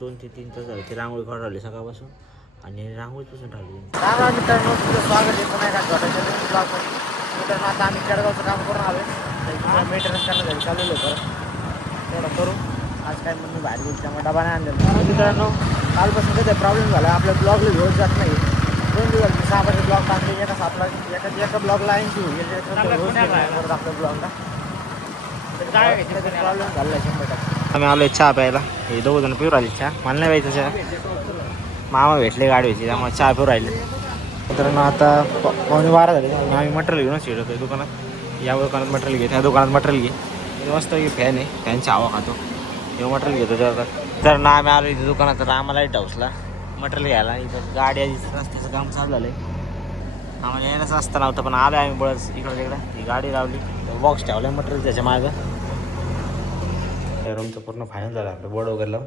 2 ते 3 तास झाले ते रांगोळी काढून राहिली सकाळपासून आणि रांगोळीपासून राहिली. मित्रांनो तुझं स्वागत आहे पुन्हा एका छोट्याशा ब्लॉगमध्ये. मित्रांनो आता आम्ही केडगावचं काम करून आलो आहे. मेंटेनन्स करायला जाईल चाललेलं आहे परत तेवढं करू. आज काय म्हणून बाहेर गेली त्यामुळे डबा नाही आणलेला. मित्रांनो कालपासून काही प्रॉब्लेम झाला आपल्या ब्लॉगला घेऊन जात नाही. 2 दिवस 6 ब्लॉग टाकले एका 7 एका ब्लॉगला 80 होईल परत आपल्या ब्लॉगला प्रॉब्लेम झाला 100%. आम्ही आलोय चहा प्यायला. हे दोघं जण पिऊ राहिले चहा. मला नाही प्यायचं चहा. मामा भेटले गाडीची त्यामुळे चहा पिऊ राहिले. मित्रांनो आता 11:15 झाले. आम्ही मटेरियल घेऊनच येतो दुकानात. या दुकानात मटेरियल घे, त्या दुकानात मटेरियल घे. मस्त फॅन आहे, फॅनची हवा खातो. हे मटेरियल घेतो जरा. तर ना आम्ही आलो इथे दुकानात. तर आम्हाला लाईट हाऊसला मटेरियल घ्यायला. इथं गाडी रस्त्याचं काम चालू झालं आहे. आम्हाला येण्याच असतं नव्हतं पण आलो आम्ही बळच इकडं तिकडं. ही गाडी लावली, बॉक्स ठेवला मटेरियल त्याच्या मागं. रूमचं पूर्ण फायनल झालं आपलं. बोर्ड वगैरे लावून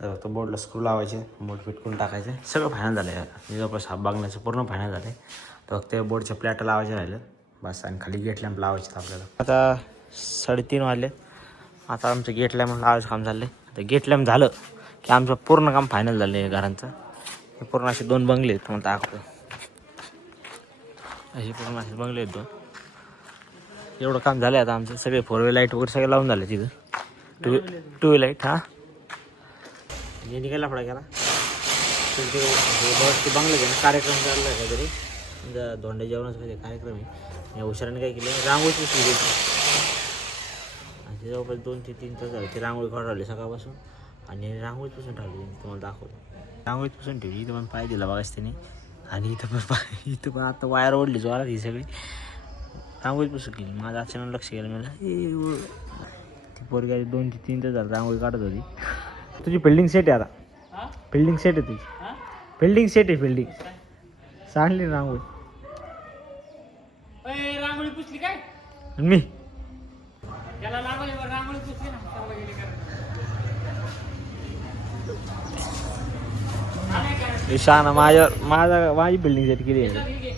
फक्त बोर्डला स्क्रू लावायचे, बोर्ड फिट करून टाकायचे. सगळं फायनल झालं आहे. जवळपास हाफ बागण्याचं पूर्ण फायनल झालं आहे. तर फक्त बोर्डच्या प्लॅटर लावायचे राहिलं बस. आणि खाली गेट लॅम्प लावायचे आपल्याला. आता 3:30 वाजले. आता आमचं गेट लॅम्प लावायचं काम झालं आहे. तर गेट लॅम्प झालं की आमचं पूर्ण काम फायनल झालं आहे घरांचं. हे पूर्ण असे 2 बंगले आहेत म्हणता दाखवतो. असे पूर्ण असे बंगले आहेत 2. एवढं काम झालं आहे आता आमचं. सगळे 4 व्हील लाईट वगैरे सगळे लावून झाले तिथं. 2 व्हील लाईट. हां हे निघायला पडा गेला बंगले ना कार्यक्रम चालला आहे काहीतरी. धोंडे जेवणाचा काहीतरी कार्यक्रम आहे. या हुशाराने काय केलं, रांगोळीची सुरू केली. आणि जवळपास 2 ते 3 तास झाले ते रांगोळी काढून राहिली सकाळपासून आणि रांगोळीपासून ठेवली. तुम्हाला दाखवतो रांगोळीपासून ठेवली. इथं पण पाय दिला बघाच त्याने. आणि इथं पण आता वायर ओढली जोरात ही सगळी रांगोळीपासून केली. माझं अचानक लक्ष गेलं मला. ती पोरगी 2 ते 3 तास झालं रांगोळी काढत होती. तुझी फिल्डिंग सेट आहे आता. फिल्डिंग सेट आहे तुझी. फिल्डिंग सेट आहे. फिल्डिंग सांडली रांगोळी. रांगोळी पुसली काय मी त्याला लागली रांगोळी पुसली ना. ईशान माझी बिल्डिंग सेट केली आहे.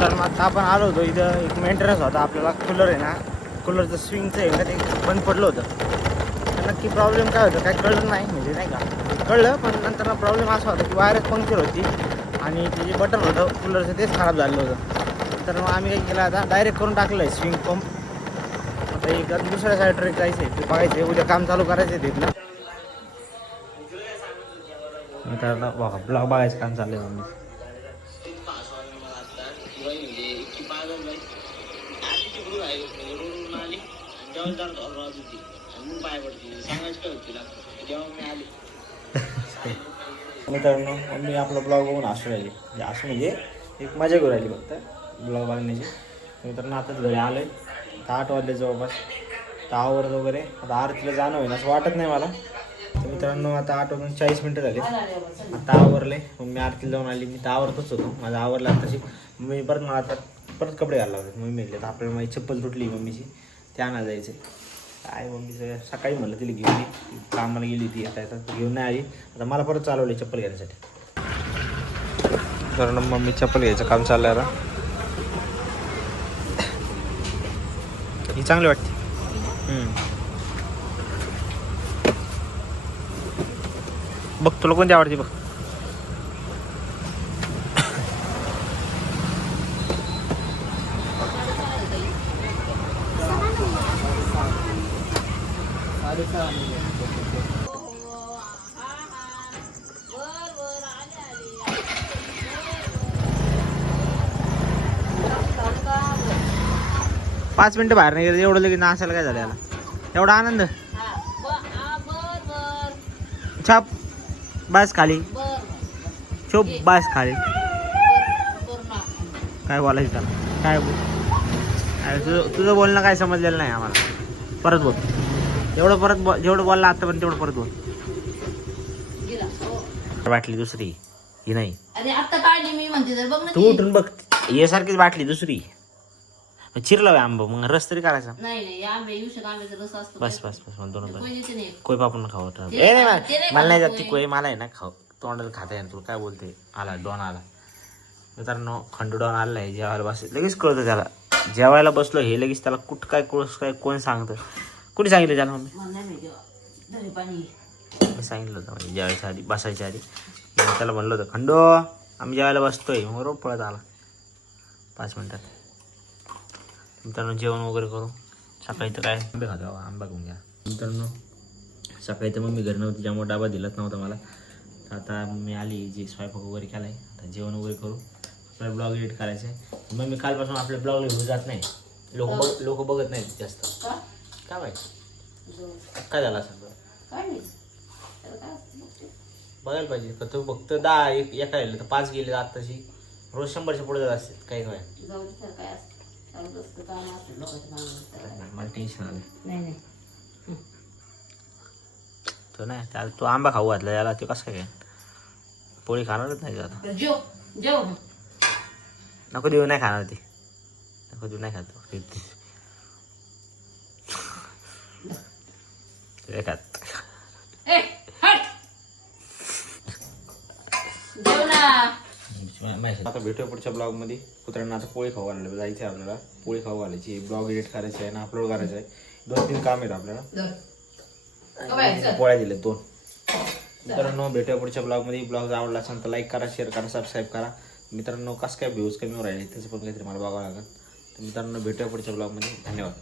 तर मग आपण आलो होतो इथं. एक मेंटेनन्स होता आपल्याला. कूलर आहे ना, कूलरचं स्विंगचं आहे का ते बंद पडलं होतं. तर नक्की प्रॉब्लेम काय होतं काय कळलं नाही. म्हणजे नाही का कळलं पण नंतर प्रॉब्लेम असा होता की वायरच पंक्चर होती आणि ते जे बटन होतं कूलरचं तेच खराब झालेलं होतं. तर मग आम्ही काय केलं आता डायरेक्ट करून टाकलं आहे स्विंग पंप. आता एक दुसऱ्या साईड ट्रेक जायचं आहे ते बघायचं आहे. उद्या काम चालू करायचं आहे तिथलं. मित्रांनो बघा ब्लॉग बघायचं काम चाललं आहे. मित्रांनो मी आपला ब्लॉग बघून हसू राहिली. असं म्हणजे एक मजा घेऊन राहिली फक्त ब्लॉग बघण्याची. मित्रांनो आताच घरी आलो आहे. 8 वाजले जवळपास. 10 वगैरे आता आरतीला जाणं होईल असं वाटत नाही मला. तर मित्रांनो आता 8:40 झाले. आता आवरले. मग मी आरतीला जाऊन आली. मी तर आवरतच होतो. माझं आवरला तशी. मी परत कपडे घालला होते. मम्मी म्हटले तर आपल्याला माझी चप्पल तुटली मम्मीची ते आणायला जायचं. काय मम्मीचं सकाळी म्हणलं तिला घेऊन ये. कामाला गेली ती. आता घेऊन नाही आली. आता मला परत चालवली चप्पल घेण्यासाठी. कारण मम्मी चप्पल घ्यायचं काम चाललंय आता. ही चांगली वाटते. बघ तुला कोणती आवडते बघ. पाच मिनिटं बाहेर नाही गेलं एवढं लगेच नाचायला काय झालं याला. एवढा आनंद. छाप बस खाली. चोप बस खाली. काय बोलायचं त्याला. काय तुझं बोलणं काय समजलेलं नाही आम्हाला. परत बोल. जेवढं बोलला आता पण तेवढं परत बोल. बाटली दुसरी ही नाही. तू उठून बघ. ये सारखीच बाटली दुसरी. चिरला आंबा मग रस तरी करायचा. बस मला दोन कोय पापून खाऊ. मला नाही जात ती कोय. मला आहे ना खाऊ तोंडाला खाता येईल. तुला काय बोलते. आला डॉन आला. मित्रांनो खंडू डॉन आला आहे जेवायला बस. लगेच कळतं त्याला जेवायला बसलो हे लगेच त्याला कुठं काय कोस काय कोण सांगतं. कुणी सांगितलं त्याला मम्मी? मी सांगितलं होतं म्हणजे जेवायच्या आधी बसायच्या आधी मग त्याला म्हणलं होतं खंडो आम्ही जेवायला बसतोय मग रोज पळत आला 5 मिनिटात. मित्रांनो जेवण वगैरे करू. सकाळी तर काय आंबे खातो आंबा घेऊन घ्या. मित्रांनो सकाळी तर मम्मी घरी नव्हती त्यामुळे डबा दिलाच नव्हता मला. तर आता मम्मी आली जे स्वयंपाक वगैरे केला आहे आता जेवण वगैरे करू. आपल्याला ब्लॉग एडिट करायचं आहे. मम्मी कालपासून आपल्या ब्लॉगला घेऊन जात नाही. लोक बघत नाहीत जास्त. काय माहिती काय झालं असं बघायला पाहिजे. का तू फक्त 10 एका गेले तर 5 गेले आत्ताशी रोज 100च्या पुढे जात असतील काही काय. मला टेन्शन आलं तो नाही त्याला तो आंबा खाऊ घातला याला तो कसं काय पोळी खाणारच नाही आता. नको देऊ नाही खाणार ती नको देऊ नाही खातो खात. आता भेटूया पुढच्या ब्लॉगमध्ये. कुत्र्यांना आता पोळी खाऊ घालायला जायचं आहे आपल्याला. पोळी खाऊ घालायची ब्लॉग एडिट करायचं आहे ना अपलोड करायचं आहे. 2-3 काम आहेत आपल्याला. पोळ्या दिले 2. मित्रांनो भेटूया पुढच्या ब्लॉगमध्ये. ब्लॉग आवडला असेल तर लाईक करा शेअर करा सबस्क्राईब करा. मित्रांनो कसं काय व्ह्यूज कमी राहिले त्याचं पण काहीतरी मला बघावं लागेल. तर मित्रांनो भेटूया पुढच्या ब्लॉगमध्ये. धन्यवाद.